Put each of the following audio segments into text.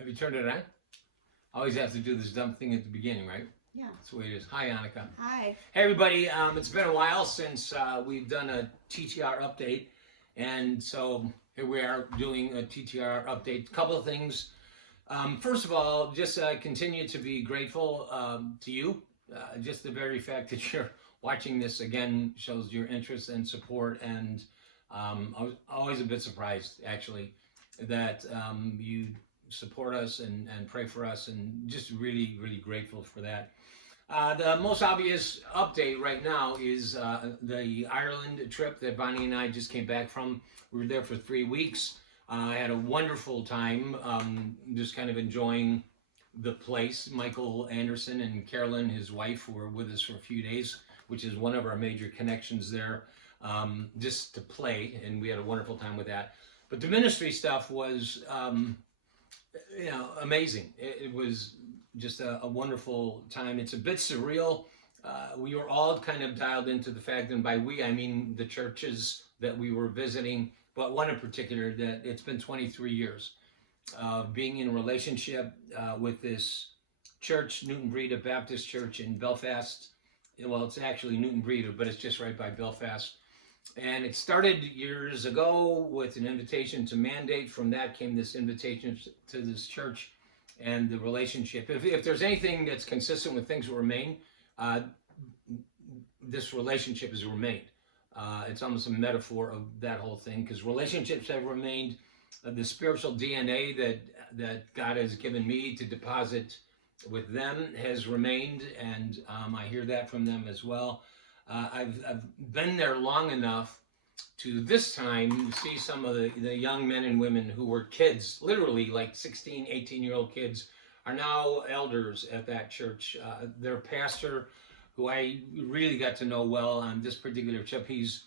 Have you turned it on? I always have to do this dumb thing at the beginning, right? Yeah. That's the way it is. Hi, Annika. Hi. Hey, everybody. It's been a while since we've done a TTR update. And so here we are doing a TTR update. A couple of things. First of all, just continue to be grateful to you. Just the very fact that you're watching this again shows your interest and support. And I was always a bit surprised, actually, that you support us and pray for us, and just really, really grateful for that. The most obvious update right now is the Ireland trip that Bonnie and I just came back from. We were there for 3 weeks. I had a wonderful time, just kind of enjoying the place. Michael Anderson and Carolyn, his wife, were with us for a few days, which is one of our major connections there, just to play, and we had a wonderful time with that. But the ministry stuff was amazing. It was just a wonderful time. It's a bit surreal. We were all kind of dialed into the fact, and by we, I mean the churches that we were visiting, but one in particular, that it's been 23 years of being in a relationship with this church, Newton Breda Baptist Church in Belfast. Well, it's actually Newton Breda, but it's just right by Belfast. And it started years ago with an invitation to mandate. From that came this invitation to this church and the relationship. If there's anything that's consistent with things that remain, this relationship has remained. It's almost a metaphor of that whole thing, because relationships have remained. The spiritual DNA that God has given me to deposit with them has remained, and I hear that from them as well. I've been there long enough to this time see some of the young men and women who were kids, literally like 16, 18-year-old kids, are now elders at that church. Their pastor, who I really got to know well on this particular trip, he's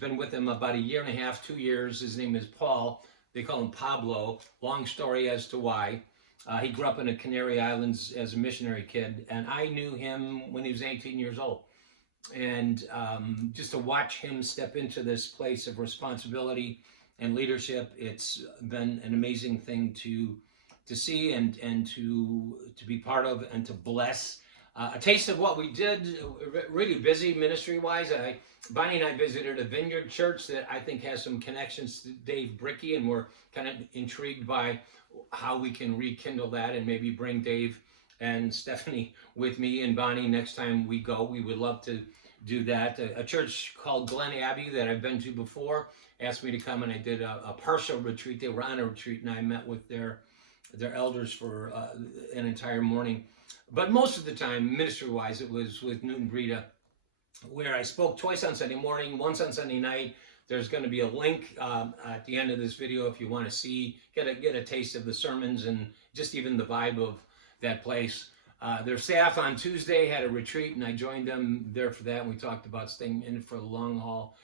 been with them about a year and a half, 2 years. His name is Paul. They call him Pablo. Long story as to why. He grew up in the Canary Islands as a missionary kid, and I knew him when he was 18 years old. And just to watch him step into this place of responsibility and leadership, it's been an amazing thing to see and to be part of and to bless. A taste of what we did, really busy ministry-wise. Bonnie and I visited a vineyard church that I think has some connections to Dave Bricky, and we're kind of intrigued by how we can rekindle that and maybe bring Dave and Stephanie with me and Bonnie next time we go. We would love to do that. A church called Glen Abbey that I've been to before asked me to come, and I did a partial retreat. They were on a retreat, and I met with their elders for an entire morning. But most of the time, ministry-wise, it was with Newton Breda, where I spoke twice on Sunday morning, once on Sunday night. There's going to be a link at the end of this video if you want to see, get a taste of the sermons and just even the vibe of that place. Their staff on Tuesday had a retreat, and I joined them there for that. And we talked about staying in for the long haul.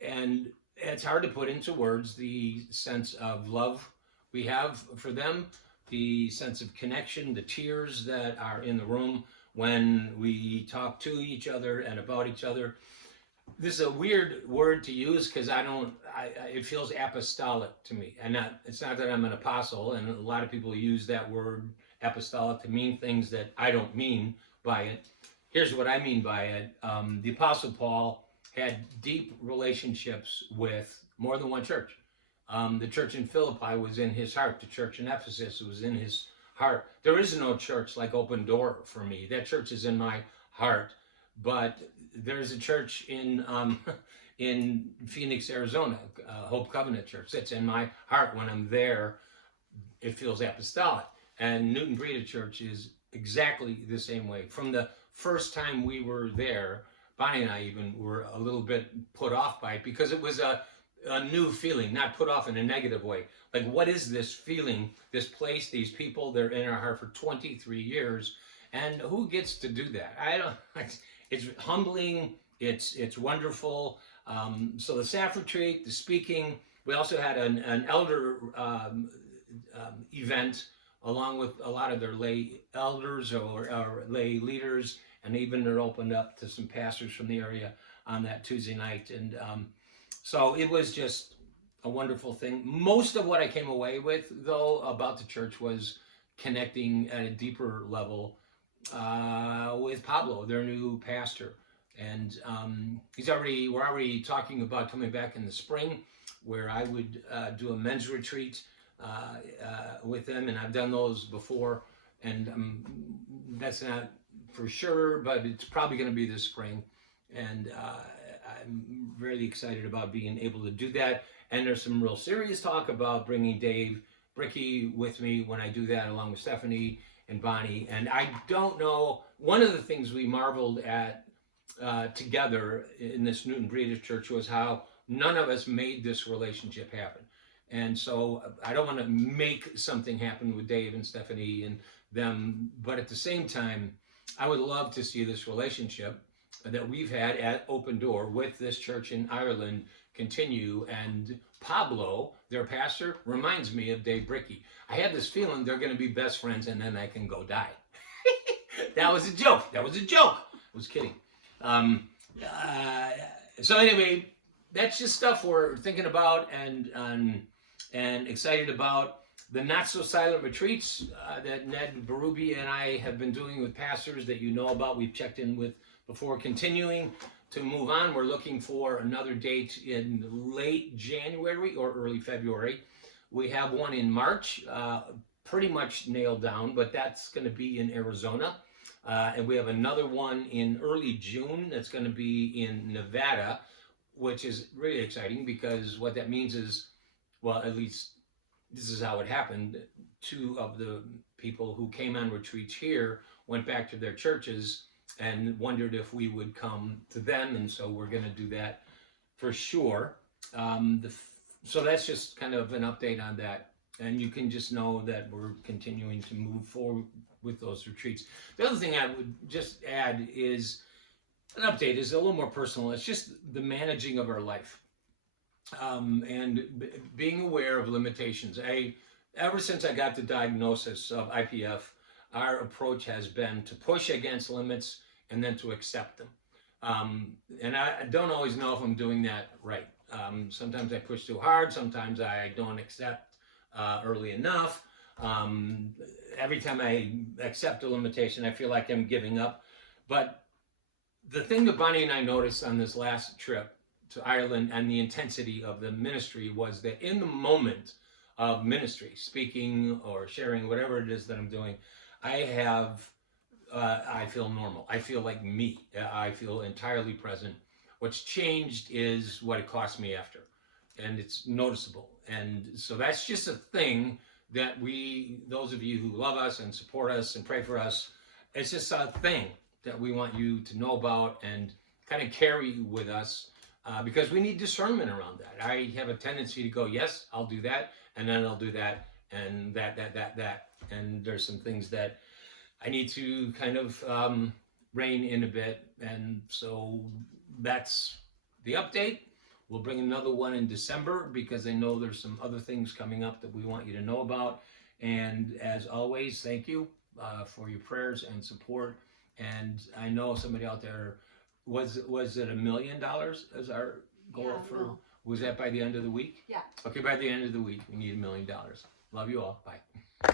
And it's hard to put into words the sense of love we have for them, the sense of connection, the tears that are in the room when we talk to each other and about each other. This is a weird word to use because it feels apostolic to me. And it's not that I'm an apostle, and a lot of people use that word apostolic to mean things that I don't mean by it. Here's what I mean by it. The Apostle Paul had deep relationships with more than one church. The church in Philippi was in his heart. The church in Ephesus was in his heart. There is no church like Open Door for me. That church is in my heart. But there's a church in Phoenix, Arizona, Hope Covenant Church. That's in my heart. When I'm there, it feels apostolic. And Newton Breda Church is exactly the same way. From the first time we were there, Bonnie and I even were a little bit put off by it because it was a new feeling, not put off in a negative way. Like, what is this feeling, this place, these people? They're in our heart for 23 years. And who gets to do that? It's humbling. It's wonderful. So the staff retreat, the speaking, we also had an elder event along with a lot of their lay elders or lay leaders, and even they're opened up to some pastors from the area on that Tuesday night. And so it was just a wonderful thing. Most of what I came away with, though, about the church was connecting at a deeper level with Pablo, their new pastor. And we're already talking about coming back in the spring, where I would do a men's retreat with them, and I've done those before, and that's not for sure, but it's probably going to be this spring, and I'm really excited about being able to do that. And there's some real serious talk about bringing Dave Bricky with me when I do that, along with Stephanie and Bonnie. And I don't know, one of the things we marveled at together in this Newton Breeders Church was how none of us made this relationship happen. And so I don't want to make something happen with Dave and Stephanie and them, but at the same time, I would love to see this relationship that we've had at Open Door with this church in Ireland continue. And Pablo, their pastor, reminds me of Dave Bricky. I have this feeling they're going to be best friends, and then I can go die. That was a joke. That was a joke. I was kidding. So anyway, that's just stuff we're thinking about and excited about. The Not So Silent retreats that Ned Berube and I have been doing with pastors that you know about, we've checked in with before. Continuing to move on, we're looking for another date in late January or early February. We have one in March, pretty much nailed down, but that's going to be in Arizona. And we have another one in early June that's going to be in Nevada, which is really exciting, because what that means is, well, at least this is how it happened. Two of the people who came on retreats here went back to their churches and wondered if we would come to them, and so we're going to do that for sure. So that's just kind of an update on that, and you can just know that we're continuing to move forward with those retreats. The other thing I would just add is an update is a little more personal. It's just the managing of our life. And being aware of limitations. Ever since I got the diagnosis of IPF, our approach has been to push against limits and then to accept them. And I don't always know if I'm doing that right. Sometimes I push too hard. Sometimes I don't accept early enough. Every time I accept a limitation, I feel like I'm giving up. But the thing that Bonnie and I noticed on this last trip to Ireland and the intensity of the ministry was that in the moment of ministry, speaking or sharing, whatever it is that I'm doing, I feel normal. I feel like me. I feel entirely present. What's changed is what it cost me after, and it's noticeable. And so that's just a thing that those of you who love us and support us and pray for us, it's just a thing that we want you to know about and kind of carry with us. Because we need discernment around that. I have a tendency to go, yes, I'll do that, and then I'll do that, and that. And there's some things that I need to kind of rein in a bit. And so that's the update. We'll bring another one in December, because I know there's some other things coming up that we want you to know about. And as always, thank you for your prayers and support. And I know somebody out there, was it $1 million as our goal for? Was that by the end of the week? Yeah. Okay, by the end of the week, we need $1 million. Love you all. Bye.